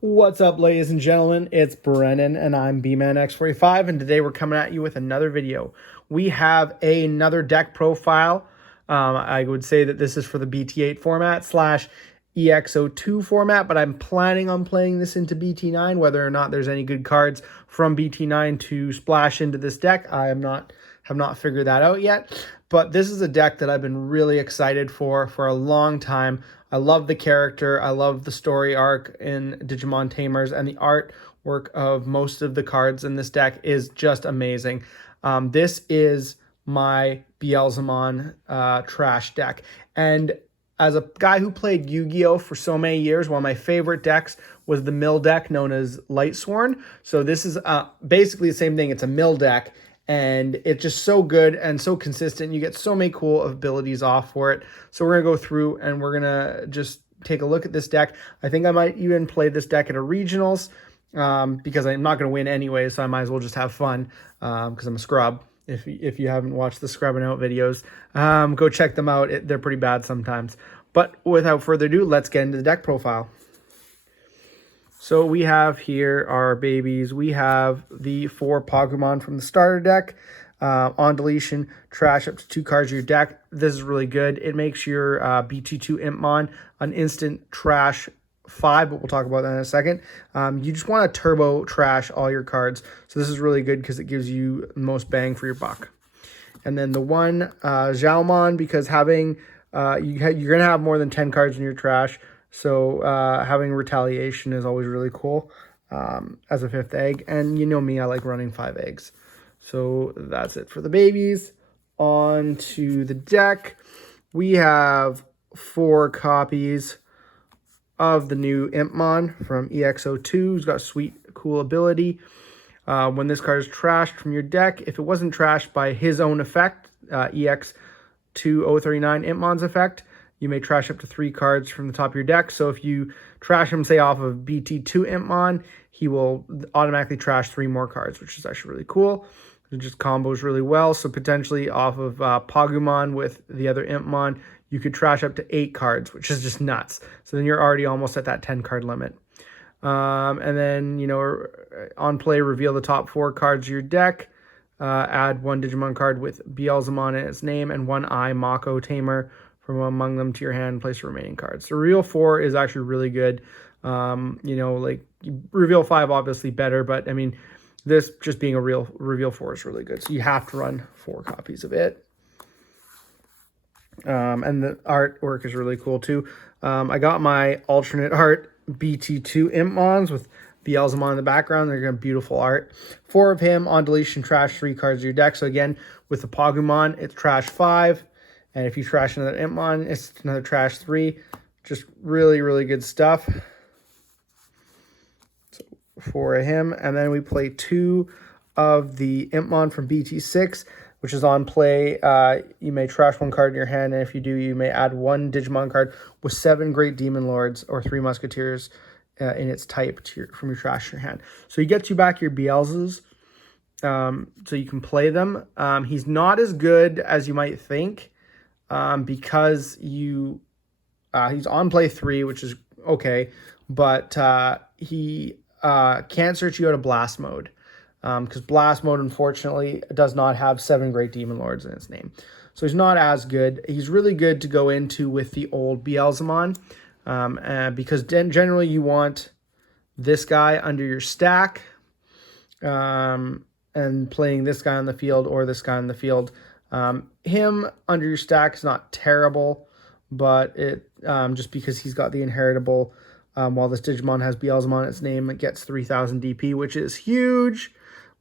What's up, ladies and gentlemen? It's Brennan, and I'm BManX45, and today we're coming at you with another video. We have another deck profile. I would say that this is for the BT8 format slash EX02 format, but I'm planning on playing this into BT9. Whether or not there's any good cards from BT9 to splash into this deck, I have not figured that out yet. But this is a deck that I've been really excited for a long time. I love the character. I love the story arc in Digimon Tamers, and the artwork of most of the cards in this deck is just amazing. This is my Beelzemon trash deck. And as a guy who played Yu-Gi-Oh! For so many years, one of my favorite decks was the mill deck known as Lightsworn. So this is basically the same thing. It's a mill deck, and it's just so good and so consistent. You get so many cool abilities off for it. So we're going to go through and we're going to just take a look at this deck. I think I might even play this deck at a regionals because I'm not going to win anyway, so I might as well just have fun because I'm a scrub. If you haven't watched the Scrubbing Out videos, go check them out. They're pretty bad sometimes. But without further ado, let's get into the deck profile. So we have here our babies. We have the 4 Pokemon from the starter deck. On deletion, trash up to 2 cards of your deck. This is really good. It makes your BT2 Impmon an instant trash 5, but we'll talk about that in a second. You just want to turbo trash all your cards. So this is really good because it gives you the most bang for your buck. And then the 1 Xiaomon, because having you're going to have more than 10 cards in your trash. So having retaliation is always really cool as a 5th egg. And you know me, I like running 5 eggs. So that's it for the babies. On to the deck. We have 4 copies of the new Impmon from EX02. Who's got a sweet, cool ability. When this card is trashed from your deck, if it wasn't trashed by his own effect, EX2039 Impmon's effect, you may trash up to 3 cards from the top of your deck. So if you trash him, say, off of BT2 Impmon, he will automatically trash 3 more cards, which is actually really cool. It just combos really well. So potentially off of Pagumon with the other Impmon, you could trash up to 8 cards, which is just nuts. So then you're already almost at that 10-card limit. And then, on play, reveal the top 4 cards of your deck. Add 1 Digimon card with Beelzemon in its name and 1 Mako Tamer from among them to your hand and place the remaining cards. So reveal 4 is actually really good. Like reveal 5 obviously better, but I mean, this just being a real reveal 4 is really good. So you have to run 4 copies of it. And the artwork is really cool too. I got my alternate art BT2 Impmons with Beelzemon in the background. They're gonna beautiful art. 4 of him on deletion, trash 3 cards of your deck. So again, with the Pagumon, it's trash 5. And if you trash another Impmon, it's another trash 3. Just really, really good stuff. So for him. And then we play 2 of the Impmon from BT6, which is on play. You may trash 1 card in your hand. And if you do, you may add 1 Digimon card with 7 Great Demon Lords or 3 Musketeers in its type from your trash in your hand. So he gets you back your Beelzes. So you can play them. He's not as good as you might think. Because he's on play 3, which is okay, but he can't search you out of blast mode, because blast mode, unfortunately, does not have 7 Great Demon Lords in its name. So he's not as good. He's really good to go into with the old Beelzemon, because generally you want this guy under your stack, and playing this guy on the field or this guy on the field. Him under your stack is not terrible, but it just because he's got the inheritable, while this Digimon has Beelzemon in its name, it gets 3000 DP, which is huge.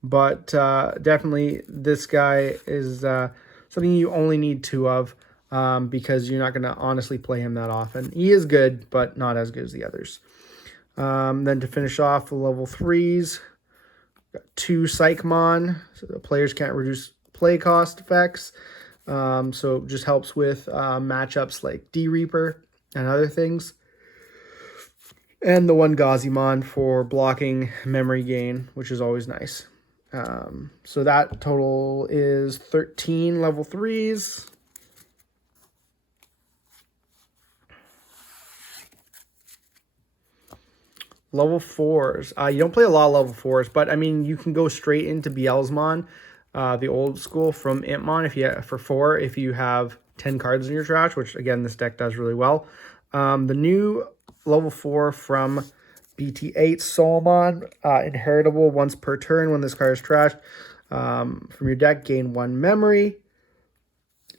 But definitely this guy is something you only need 2 of, because you're not going to honestly play him that often. He is good, but not as good as the others. Then to finish off the level 3s, got 2 Psychmon, so the players can't reduce play cost effects. So it just helps with matchups like D-Reaper and other things. And the 1 Gazimon for blocking memory gain, which is always nice. So that total is 13 level 3s. Level 4s. You don't play a lot of level 4s, but I mean, you can go straight into Beelzemon, the old school from Intmon for 4 if you have 10 cards in your trash, which again, this deck does really well. The new level 4 from BT8 Solomon, inheritable once per turn when this card is trashed. From your deck, gain 1 memory.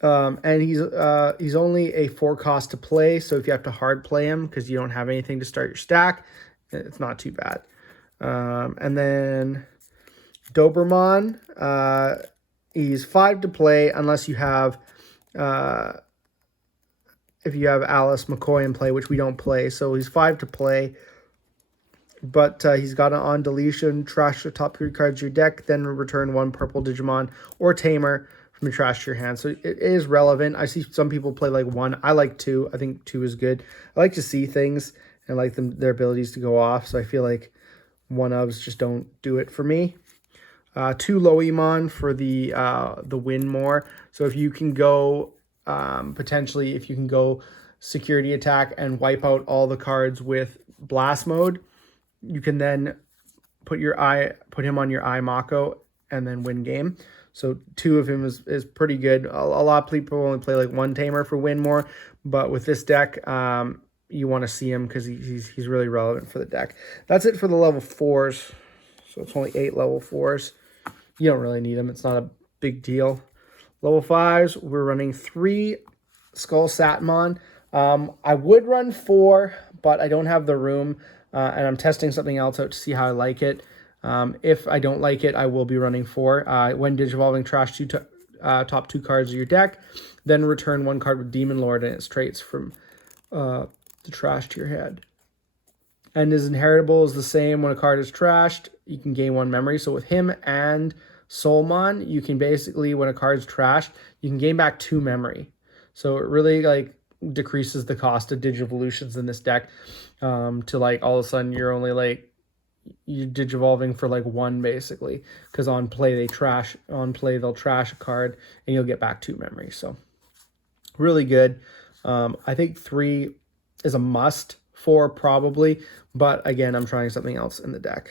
And he's only a 4 cost to play, so if you have to hard play him because you don't have anything to start your stack, it's not too bad. And then Doberman, he's 5 to play unless you have, if you have Alice McCoy in play, which we don't play, so he's 5 to play. But he's got an on deletion, trash the top 3 cards of your deck, then return 1 purple Digimon or Tamer from your trash to your hand. So it is relevant. I see some people play like 1. I like 2. I think 2 is good. I like to see things and like their abilities to go off. So I feel like 1-ofs just don't do it for me. 2 Loemon for the win more. So if you can go, potentially, if you can go security attack and wipe out all the cards with blast mode, you can then put him on your Mako and then win game. So 2 of him is pretty good. A lot of people only play like 1 Tamer for win more, but with this deck, you want to see him because he's really relevant for the deck. That's it for the level 4s. So it's only 8 level 4s. You don't really need them. It's not a big deal. Level 5s, we're running 3 Skull Satmon. I would run 4, but I don't have the room, and I'm testing something else out to see how I like it. If I don't like it, I will be running 4. When Digivolving, trash top 2 cards of your deck, then return 1 card with Demon Lord and its traits from the trash to your hand. And his inheritable is the same. When a card is trashed, you can gain 1 memory. So with him and Solmon, you can basically, when a card's trashed, you can gain back 2 memory. So it really like decreases the cost of Digivolutions in this deck, to like all of a sudden you're only like Digivolving for like 1 basically, because on play they'll trash a card and you'll get back 2 memories. So really good. I think 3 is a must, 4 probably, but again, I'm trying something else in the deck.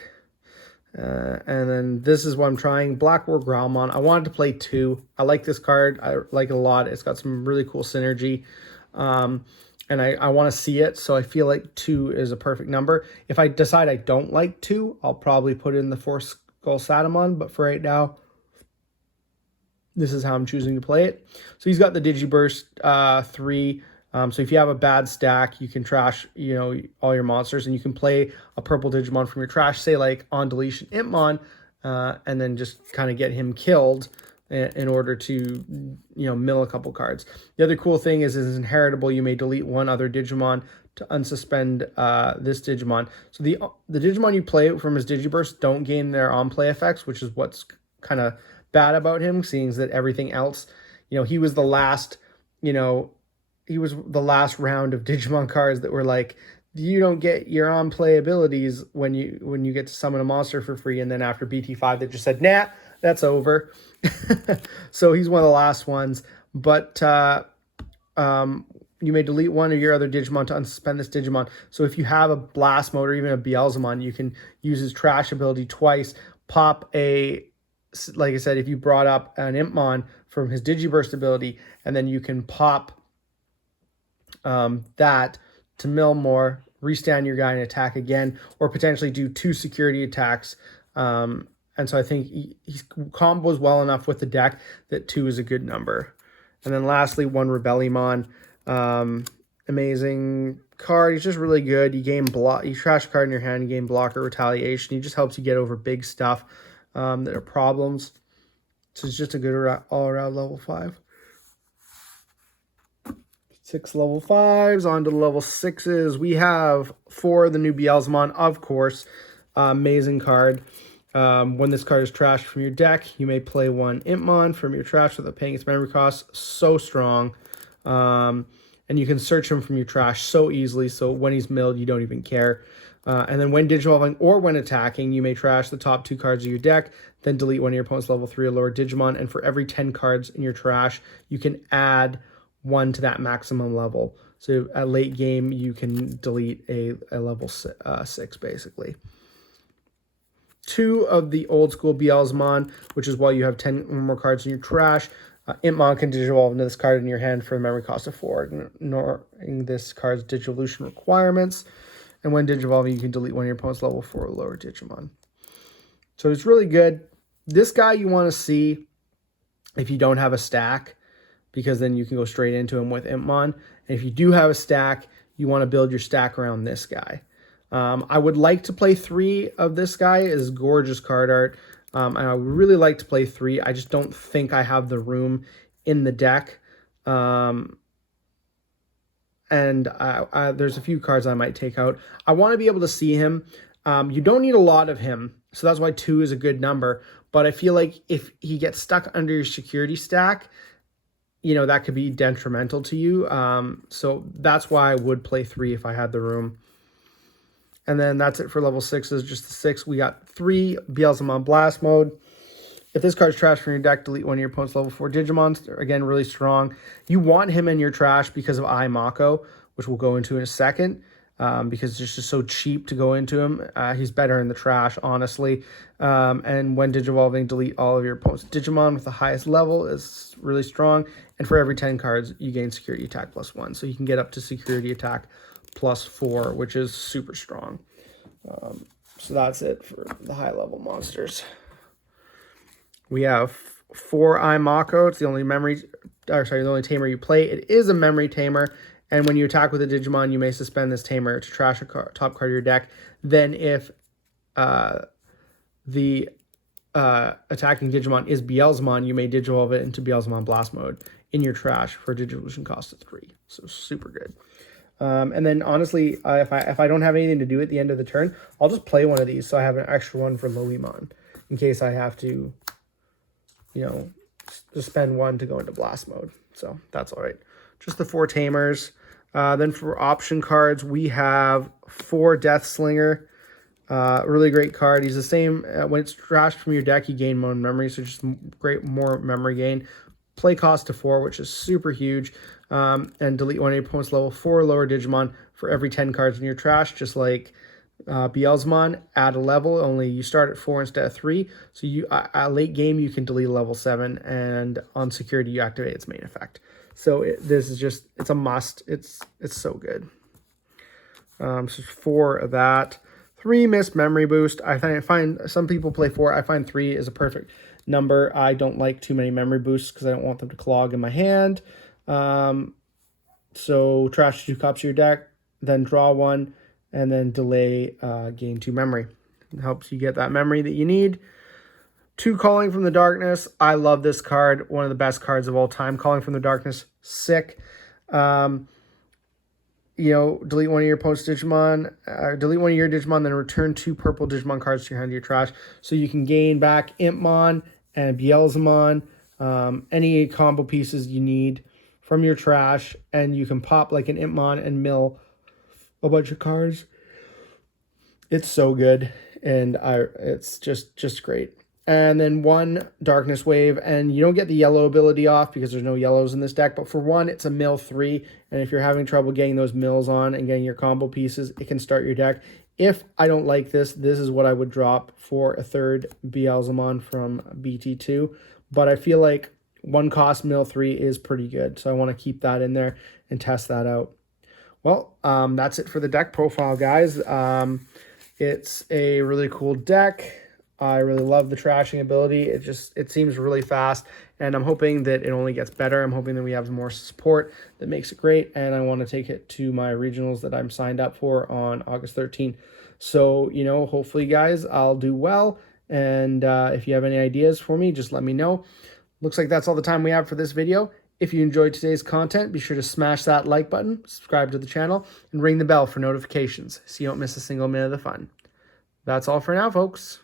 And then this is what I'm trying, Black War Growlmon. I wanted to play 2. I like this card. I like it a lot. It's got some really cool synergy. And I want to see it, so I feel like 2 is a perfect number. If I decide I don't like 2, I'll probably put in the 4 Skull Satamon, but for right now, this is how I'm choosing to play it. So he's got the Digiburst 3. So if you have a bad stack, you can trash, all your monsters, and you can play a purple Digimon from your trash, say like on deletion Intmon, and then just kind of get him killed in order to, mill a couple cards. The other cool thing is inheritable. You may delete 1 other Digimon to unsuspend this Digimon. So the Digimon you play from his Digiburst don't gain their on-play effects, which is what's kind of bad about him, seeing that everything else, he was the last, he was the last round of Digimon cards that were like, you don't get your on-play abilities when you get to summon a monster for free, and then after BT5 they just said, nah, that's over. So he's one of the last ones, but you may delete 1 of your other Digimon to unsuspend this Digimon. So if you have a blast mode or even a Beelzemon, you can use his trash ability twice, pop like I said, if you brought up an Impmon from his Digiburst ability, and then you can pop that to mill more, restand your guy and attack again, or potentially do 2 security attacks. And so I think he combos well enough with the deck that 2 is a good number. And then lastly, 1 Rebellion. Amazing card. He's just really good. You trash a card in your hand, you gain blocker, retaliation. He just helps you get over big stuff that are problems. So it's just a good all-around level 5. 6 level 5s, on to the level 6s. We have 4 of the new Beelzemon, of course. Amazing card. When this card is trashed from your deck, you may play 1 Impmon from your trash without paying its memory cost. So strong. And you can search him from your trash so easily, so when he's milled, you don't even care. And then when Digivolving or when attacking, you may trash the top 2 cards of your deck, then delete 1 of your opponent's level 3 or lower Digimon, and for every 10 cards in your trash, you can add 1 to that maximum level. So at late game, you can delete a level 6, basically. 2 of the old school Beelzemon, which is while you have 10 or more cards in your trash. Impmon can digivolve into this card in your hand for a memory cost of 4, ignoring this card's Digivolution requirements. And when digivolving, you can delete one of your opponent's level 4 or lower Digimon. So it's really good. This guy you want to see if you don't have a stack, because then you can go straight into him with Impmon. And if you do have a stack, you want to build your stack around this guy. I would like to play 3 of this guy. Is gorgeous card art. And I would really like to play 3. I just don't think I have the room in the deck. And there's a few cards I might take out. I want to be able to see him. You don't need a lot of him, so that's why 2 is a good number. But I feel like if he gets stuck under your security stack, you know, that could be detrimental to you. So that's why I would play 3 if I had the room. And then that's it for level 6s, just the 6. We got 3 Beelzemon Blast Mode. If this card's trash from your deck, delete one of your opponent's level 4 Digimons. Again, really strong. You want him in your trash because of Mako, which we'll go into in a second, because it's just so cheap to go into him. He's better in the trash, honestly. And when digivolving, delete all of your opponent's Digimon with the highest level is really strong. And for every 10 cards, you gain security attack +1. So you can get up to security attack +4, which is super strong. So that's it for the high level monsters. We have 4 Mako. It's the only the only tamer you play. It is a memory tamer, and when you attack with a Digimon, you may suspend this tamer to trash a top card of your deck. Then if the attacking Digimon is Beelzemon, you may digivolve it into Beelzemon Blast Mode in your trash for a Digivolution cost of 3. So super good. And then honestly, if I don't have anything to do at the end of the turn, I'll just play one of these so I have an extra one for Loemon in case I have to, you know, just spend 1 to go into blast mode. So that's all right. Just the 4 tamers. Then for option cards, we have 4 Death Slinger. Really great card. He's the same. When it's trashed from your deck, you gain more memory, so just more memory gain. Play cost to 4, which is super huge. And delete one of your opponent's level 4 or lower Digimon for every 10 cards in your trash, just like Beelzemon. Add a level, only you start at 4 instead of 3. So you at late game, you can delete a level 7, and on security, you activate its main effect. So this is just, it's a must. It's so good. So 4 of that. 3 missed memory boost. I find some people play 4. I find 3 is a perfect number. I don't like too many memory boosts because I don't want them to clog in my hand. So trash 2 copies of your deck, then draw 1, and then delay gain 2 memory. It helps you get that memory that you need. 2 Calling from the Darkness. I love this card. One of the best cards of all time. Calling from the Darkness. Sick. You know, delete one of your opponent's Digimon. Delete one of your Digimon, then return 2 purple Digimon cards to your hand to your trash. So you can gain back Impmon and Beelzemon. Any combo pieces you need from your trash. And you can pop like an Impmon and mill a bunch of cards. It's so good. And it's just great. And then 1 Darkness Wave, and you don't get the yellow ability off because there's no yellows in this deck, but for 1, it's a mill 3, and if you're having trouble getting those mills on and getting your combo pieces, it can start your deck. If I don't like this is what I would drop for a 3rd Beelzemon from BT2, but I feel like 1 cost mill 3 is pretty good, so I want to keep that in there and test that out. Well, that's it for the deck profile, guys. It's a really cool deck. I really love the trashing ability. It seems really fast, and I'm hoping that it only gets better. I'm hoping that we have more support that makes it great, and I want to take it to my regionals that I'm signed up for on August 13th. So, you know, hopefully, guys, I'll do well, and if you have any ideas for me, just let me know. Looks like that's all the time we have for this video. If you enjoyed today's content, be sure to smash that like button, subscribe to the channel, and ring the bell for notifications so you don't miss a single minute of the fun. That's all for now, folks.